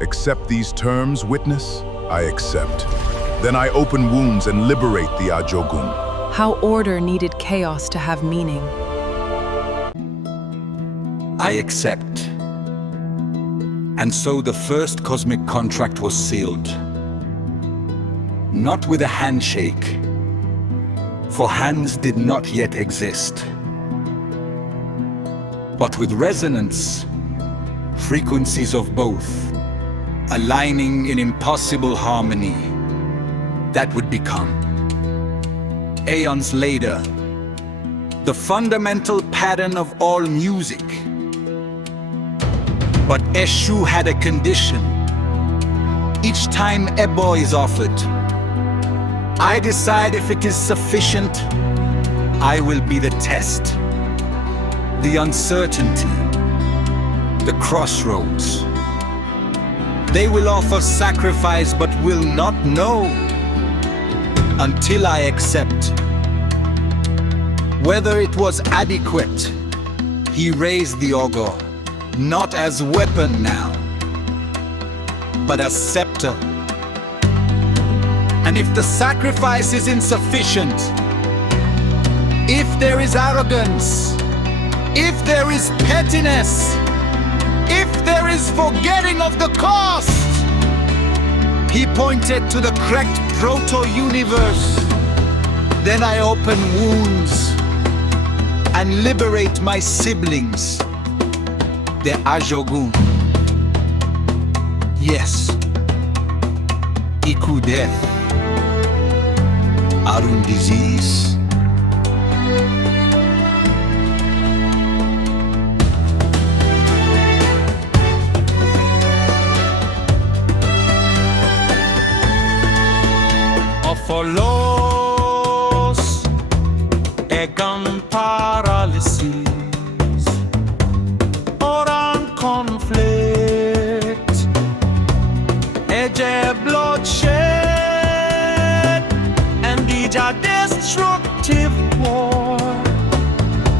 Accept these terms, witness? I accept. Then I open wounds and liberate the Ajogun. How order needed chaos to have meaning. I accept. And so the first cosmic contract was sealed. Not with a handshake, for hands did not yet exist, but with resonance, frequencies of both, aligning in impossible harmony, that would become, eons later, the fundamental pattern of all music. But Eshu had a condition. Each time Ebo is offered, I decide if it is sufficient. I will be the test, the uncertainty, the crossroads. They will offer sacrifice but will not know until I accept. Whether it was adequate, he raised the augur, not as weapon now, but as scepter. And if the sacrifice is insufficient, if there is arrogance, if there is pettiness, if there is forgetting of the cost, he pointed to the cracked proto-universe. Then I open wounds and liberate my siblings, the Ajogun. Yes, Iku death, Àrùn disease. Follows egan paralysis, Òràn conflict, bloodshed, and the destructive war.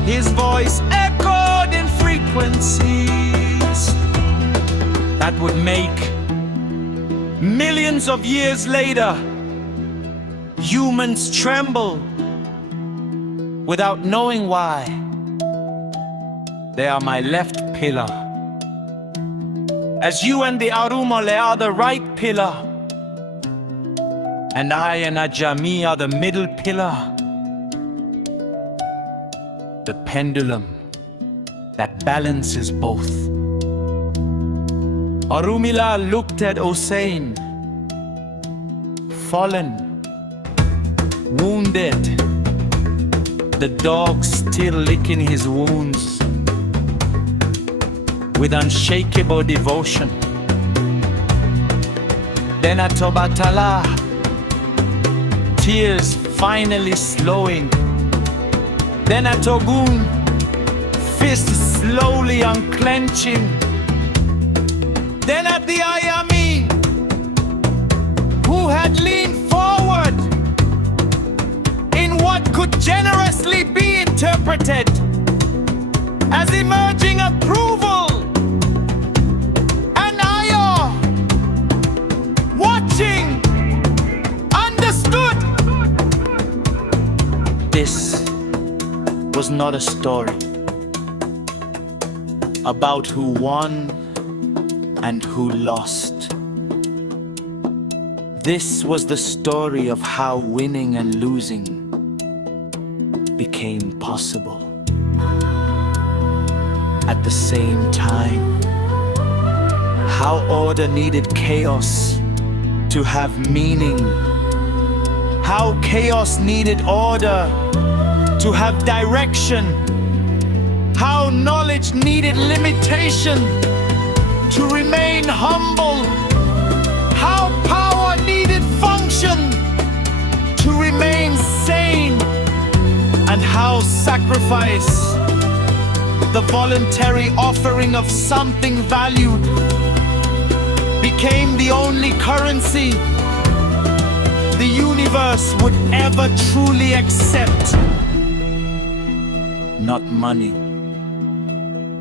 His voice echoed in frequencies that would make millions of years later humans tremble without knowing why. They are my left pillar, as you and the Irúnmọlẹ are the right pillar, and I and Ìyàmi are the middle pillar, the pendulum that balances both. Rúnmìlà looked at Oṣóṣẹgun, fallen, wounded, the dog still licking his wounds with unshakable devotion. Then at Obatala, tears finally slowing. Then at Ogun, fists slowly unclenching. Then at the Ìyàmi, who had leaned forward in what could generously be interpreted as emerging approval, and Io, watching, understood. This was not a story about who won and who lost. This was the story of how winning and losing became possible at the same time. How order needed chaos to have meaning. How chaos needed order to have direction. How knowledge needed limitation to remain humble. How power needed function to remain sane. And how sacrifice, the voluntary offering of something valued, became the only currency the universe would ever truly accept. Not money,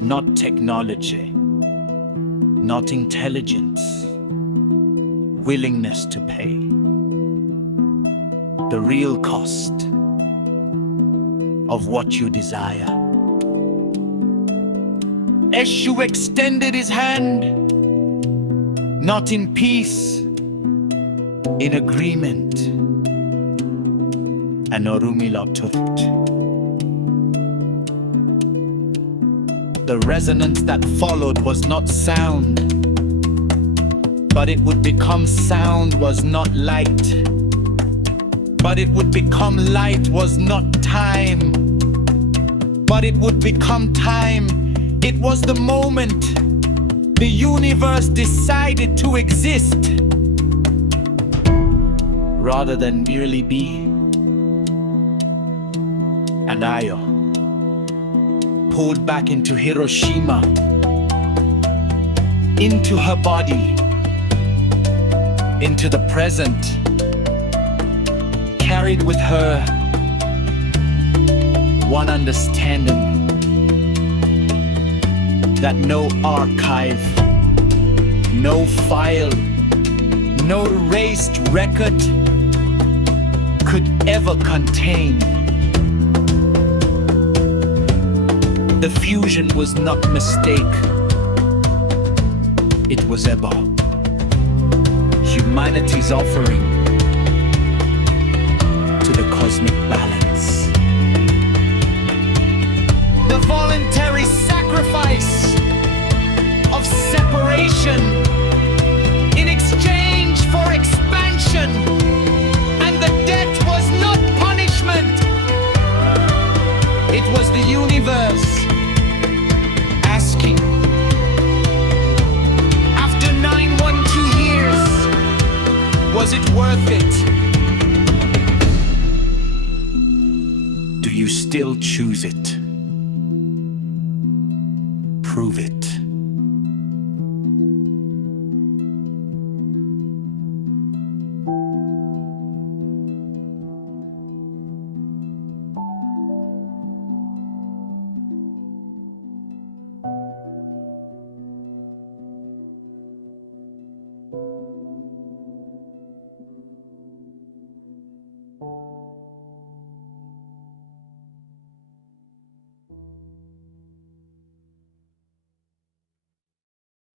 not technology, not intelligence, willingness to pay the real cost of what you desire. Eshu extended his hand, not in peace, in agreement, and Orunmila took it. The resonance that followed was not sound, but it would become sound was not light. But it would become light was not time. But it would become time. It was the moment the universe decided to exist rather than merely be. And Ayo pulled back into Hiroshima, into her body, into the present, carried with her one understanding that no archive, no file, no erased record could ever contain. The fusion was not mistake, it was Ebo, humanity's offering to the cosmic balance. The voluntary sacrifice of separation in exchange for expansion, and the debt was not punishment. It was the universe asking, after 912 years, was it worth it? Do you still choose it? Prove it.